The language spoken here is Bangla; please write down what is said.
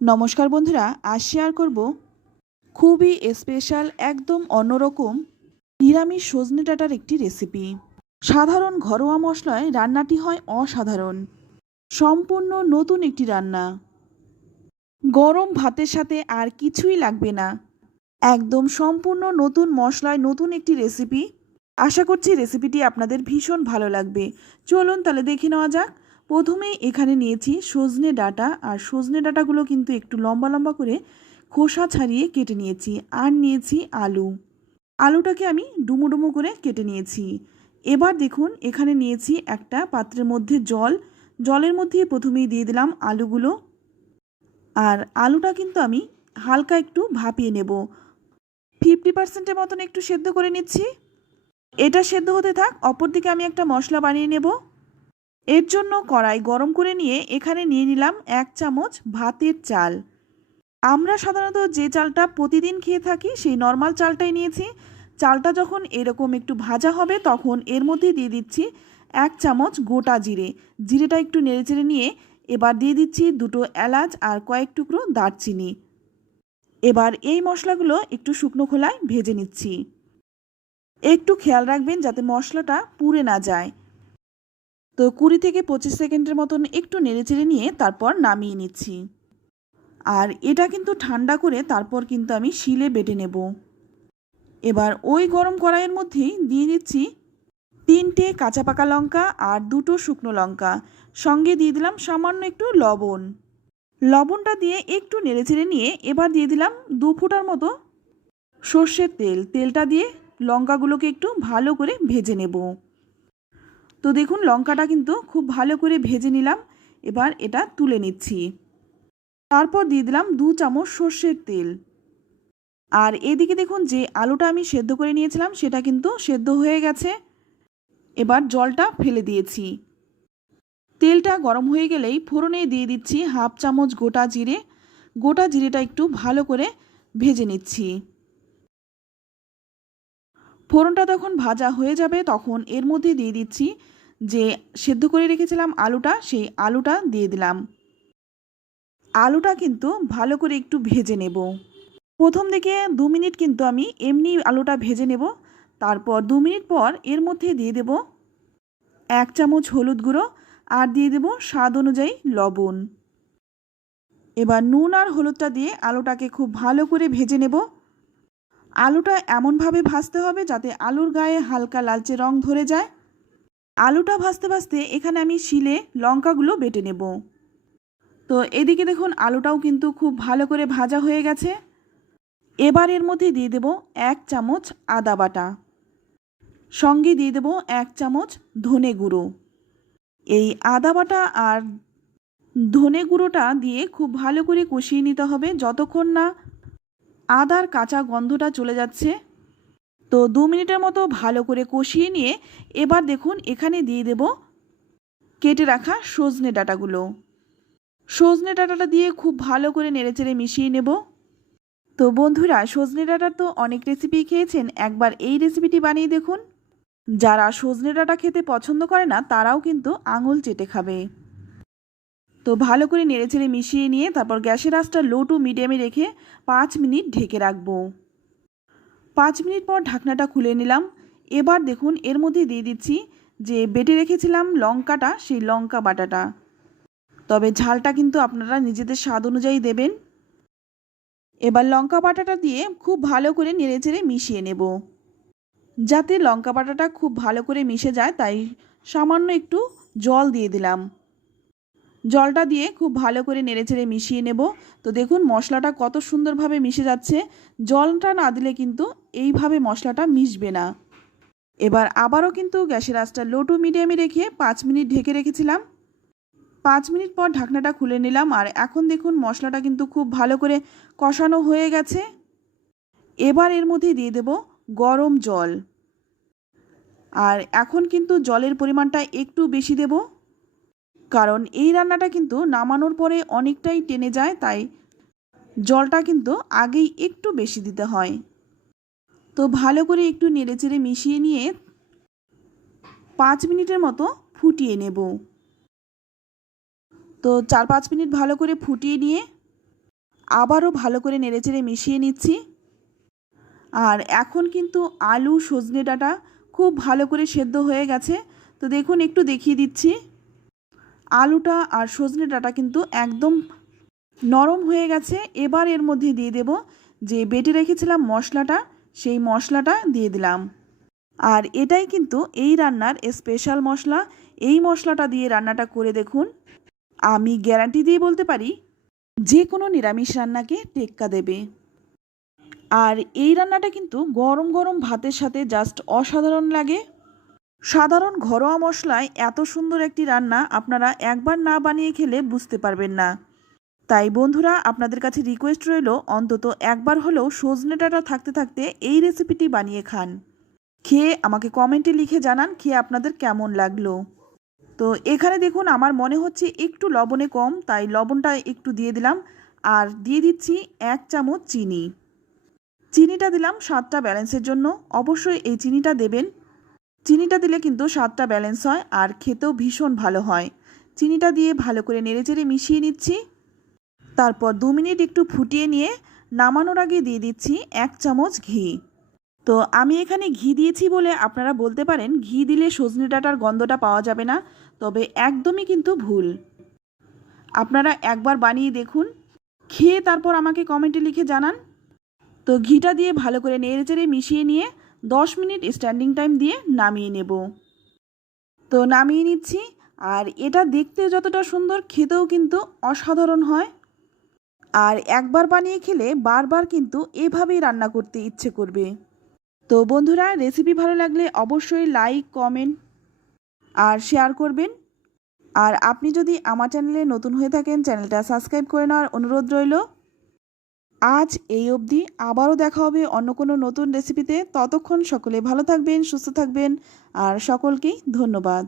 নমস্কার বন্ধুরা, আজ শেয়ার করব খুবই স্পেশাল একদম অন্যরকম নিরামিষ সজনে ডাঁটার একটি রেসিপি। সাধারণ ঘরোয়া মশলায় রান্নাটি হয় অসাধারণ, সম্পূর্ণ নতুন একটি রান্না। গরম ভাতের সাথে আর কিছুই লাগবে না, একদম সম্পূর্ণ নতুন মশলায় নতুন একটি রেসিপি। আশা করছি রেসিপিটি আপনাদের ভীষণ ভালো লাগবে। চলুন তাহলে দেখে নেওয়া যাক। প্রথমেই এখানে নিয়েছি সজনে ডাঁটা, আর সজনে ডাঁটাগুলো কিন্তু একটু লম্বা লম্বা করে খোসা ছাড়িয়ে কেটে নিয়েছি। আর নিয়েছি আলুটাকে আমি ডুমো ডুমো করে কেটে নিয়েছি। এবার দেখুন এখানে নিয়েছি একটা পাত্রের মধ্যে জলের মধ্যে প্রথমেই দিয়ে দিলাম আলুগুলো। আর আলুটা কিন্তু আমি হালকা একটু ভাপিয়ে নেব, 50%-এর মতন একটু সেদ্ধ করে নিচ্ছি। এটা সেদ্ধ হতে থাক, অপরদিকে আমি একটা মশলা বানিয়ে নেব। এর জন্য কড়াই গরম করে নিয়ে এখানে নিয়ে নিলাম 1 চামচ ভাতের চাল। আমরা সাধারণত যে চালটা প্রতিদিন খেয়ে থাকি সেই নর্মাল চালটাই নিয়েছি। চালটা যখন এরকম একটু ভাজা হবে তখন এর মধ্যে দিয়ে দিচ্ছি 1 চামচ গোটা জিরেটা একটু নেড়েচেড়ে নিয়ে এবার দিয়ে দিচ্ছি 2টো এলাচ আর কয়েক টুকরো দারচিনি। এবার এই মশলাগুলো একটু শুকনো খোলায় ভেজে নিচ্ছি। একটু খেয়াল রাখবেন যাতে মশলাটা পুড়ে না যায়। তো 20 থেকে 25 সেকেন্ডের মতন একটু নেড়েচেড়ে নিয়ে তারপর নামিয়ে নিচ্ছি। আর এটা কিন্তু ঠান্ডা করে তারপর কিন্তু আমি শিলে বেটে নেব। এবার ওই গরম কড়াইয়ের মধ্যেই দিয়ে দিচ্ছি 3টে কাঁচা পাকা লঙ্কা আর 2টো শুকনো লঙ্কা, সঙ্গে দিয়ে দিলাম সামান্য একটু লবণ। লবণটা দিয়ে একটু নেড়েচেড়ে নিয়ে এবার দিয়ে দিলাম 2 ফোঁটার মতো সর্ষের তেলটা দিয়ে লঙ্কাগুলোকে একটু ভালো করে ভেজে নেব। তো দেখুন লঙ্কাটা কিন্তু খুব ভালো করে ভেজে নিলাম। এবার এটা তুলে নিচ্ছি। তারপর দিয়ে দিলাম 2 চামচ সর্ষের তেল। আর এদিকে দেখুন যে আলুটা আমি সেদ্ধ করে নিয়েছিলাম সেটা কিন্তু সেদ্ধ হয়ে গেছে। এবার জলটা ফেলে দিয়েছি। তেলটা গরম হয়ে গেলেই ফোড়নে দিয়ে দিচ্ছি 1/2 চামচ গোটা জিরেটা একটু ভালো করে ভেজে নিচ্ছি। ফোড়নটা যখন ভাজা হয়ে যাবে তখন এর মধ্যে দিয়ে দিচ্ছি যে সেদ্ধ করে রেখেছিলাম আলুটা, সেই আলুটা দিয়ে দিলাম। আলুটা কিন্তু ভালো করে একটু ভেজে নেব। প্রথম দিকে 2 মিনিট কিন্তু আমি এমনি আলুটা ভেজে নেব। তারপর 2 মিনিট পর এর মধ্যে দিয়ে দেব 1 চামচ হলুদ গুঁড়ো আর দিয়ে দেব স্বাদ অনুযায়ী লবণ। এবার নুন আর হলুদটা দিয়ে আলুটাকে খুব ভালো করে ভেজে নেব। আলুটা এমনভাবে ভাজতে হবে যাতে আলুর গায়ে হালকা লালচে রং ধরে যায়। আলুটা ভাজতে ভাজতে এখানে আমি শিলে লঙ্কাগুলো বেটে নেব। তো এদিকে দেখুন আলুটাও কিন্তু খুব ভালো করে ভাজা হয়ে গেছে। এবার এর মধ্যে দিয়ে দেব 1 চামচ আদা বাটা, সঙ্গে দিয়ে দেব 1 চামচ ধনে গুঁড়ো। এই আদা বাটা আর ধনে গুঁড়োটা দিয়ে খুব ভালো করে কষিয়ে নিতে হবে যতক্ষণ না আদার কাঁচা গন্ধটা চলে যাচ্ছে। তো 2 মিনিটের মতো ভালো করে কষিয়ে নিয়ে এবার দেখুন এখানে দিয়ে দেব কেটে রাখা সজনে ডাঁটাগুলো। সজনে ডাঁটাটা দিয়ে খুব ভালো করে নেড়েচেড়ে মিশিয়ে নেব। তো বন্ধুরা, সজনে ডাঁটার তো অনেক রেসিপি খেয়েছেন, একবার এই রেসিপিটি বানিয়ে দেখুন। যারা সজনে ডাঁটা খেতে পছন্দ করে না তারাও কিন্তু আঙুল চেটে খাবে। তো ভালো করে নেড়েচেড়ে মিশিয়ে নিয়ে তারপর গ্যাসের আঁচটা লো টু মিডিয়ামে রেখে 5 মিনিট ঢেকে রাখবো। 5 মিনিট পর ঢাকনাটা খুলে নিলাম। এবার দেখুন এর মধ্যে দিয়ে দিচ্ছি যে বেটে রেখেছিলাম লঙ্কাটা, সেই লঙ্কা বাটাটা। তবে ঝালটা কিন্তু আপনারা নিজেদের স্বাদ অনুযায়ী দেবেন। এবার লঙ্কা বাটাটা দিয়ে খুব ভালো করে নেড়েচেড়ে মিশিয়ে নেব। যাতে লঙ্কা বাটাটা খুব ভালো করে মিশে যায় তাই সামান্য একটু জল দিয়ে দিলাম। জলটা দিয়ে খুব ভালো করে নেড়েচেড়ে মিশিয়ে নেব। তো দেখুন মশলাটা কত সুন্দরভাবে মিশে যাচ্ছে। জলটা না দিলে কিন্তু এইভাবে মশলাটা মিশবে না। এবার আবারও কিন্তু গ্যাসের আঁচটা লো টু মিডিয়ামে রেখে 5 মিনিট ঢেকে রেখেছিলাম। 5 মিনিট পর ঢাকনাটা খুলে নিলাম। আর এখন দেখুন মশলাটা কিন্তু খুব ভালো করে কষানো হয়ে গেছে। এবার এর মধ্যে দিয়ে দেব গরম জল। আর এখন কিন্তু জলের পরিমাণটা একটু বেশি দেব, কারণ এই রান্নাটা কিন্তু নামানোর পরে অনেকটাই টেনে যায়, তাই জলটা কিন্তু আগেই একটু বেশি দিতে হয়। তো ভালো করে একটু নেড়েচেড়ে মিশিয়ে নিয়ে 5 মিনিটের মতো ফুটিয়ে নেব। তো 4-5 মিনিট ভালো করে ফুটিয়ে নিয়ে আবারও ভালো করে নেড়েচেড়ে মিশিয়ে নিচ্ছি। আর এখন কিন্তু আলু সজনে ডাঁটা খুব ভালো করে সেদ্ধ হয়ে গেছে। তো দেখুন একটু দেখিয়ে দিচ্ছি, আলুটা আর সজনে ডাঁটা কিন্তু একদম নরম হয়ে গেছে। এবার এর মধ্যে দিয়ে দেব যে বেটে রেখেছিলাম মশলাটা, সেই মশলাটা দিয়ে দিলাম। আর এটাই কিন্তু এই রান্নার স্পেশাল মশলা। এই মশলাটা দিয়ে রান্নাটা করে দেখুন, আমি গ্যারান্টি দিয়ে বলতে পারি যে কোনো নিরামিষ রান্নাকে টেক্কা দেবে। আর এই রান্নাটা কিন্তু গরম গরম ভাতের সাথে জাস্ট অসাধারণ লাগে। সাধারণ ঘরোয়া মশলায় এত সুন্দর একটি রান্না আপনারা একবার না বানিয়ে খেলে বুঝতে পারবেন না। তাই বন্ধুরা, আপনাদের কাছে রিকোয়েস্ট রইল অন্তত একবার হলেও সজনে ডাঁটা থাকতে থাকতে এই রেসিপিটি বানিয়ে খান। খেয়ে আমাকে কমেন্টে লিখে জানান খেয়ে আপনাদের কেমন লাগলো। তো এখানে দেখুন আমার মনে হচ্ছে একটু লবণে কম, তাই লবণটা একটু দিয়ে দিলাম। আর দিয়ে দিচ্ছি 1 চামচ চিনি। চিনিটা দিলাম স্বাদটা ব্যালেন্সের জন্য। অবশ্যই এই চিনিটা দেবেন। চিনিটা দিলে কিন্তু স্বাদটা ব্যালেন্স হয় আর খেতেও ভীষণ ভালো হয়। চিনিটা দিয়ে ভালো করে নেড়েচেড়ে মিশিয়ে নিচ্ছি। তারপর 2 মিনিট একটু ফুটিয়ে নিয়ে নামানোর আগে দিয়ে দিচ্ছি 1 চামচ ঘি। তো আমি এখানে ঘি দিয়েছি বলে আপনারা বলতে পারেন ঘি দিলে সজনে ডাঁটার গন্ধটা পাওয়া যাবে না, তবে একদমই কিন্তু ভুল। আপনারা একবার বানিয়ে দেখুন, খেয়ে তারপর আমাকে কমেন্টে লিখে জানান। তো ঘিটা দিয়ে ভালো করে নেড়েচেড়ে মিশিয়ে নিয়ে 10 মিনিট স্ট্যান্ডিং টাইম দিয়ে নামিয়ে নেব। তো নামিয়ে নিচ্ছি। আর এটা দেখতে যতটা সুন্দর, খেতেও কিন্তু অসাধারণ হয়। আর একবার বানিয়ে খেলে বারবার কিন্তু এভাবেই রান্না করতে ইচ্ছে করবে। তো বন্ধুরা, রেসিপি ভালো লাগলে অবশ্যই লাইক, কমেন্ট আর শেয়ার করবেন। আর আপনি যদি আমার চ্যানেলে নতুন হয়ে থাকেন, চ্যানেলটা সাবস্ক্রাইব করে নেওয়ার অনুরোধ রইল। আজ এই অবধি, আবারও দেখা হবে অন্য কোনো নতুন রেসিপিতে। ততক্ষণ সকলে ভালো থাকবেন, সুস্থ থাকবেন আর সকলকেই ধন্যবাদ।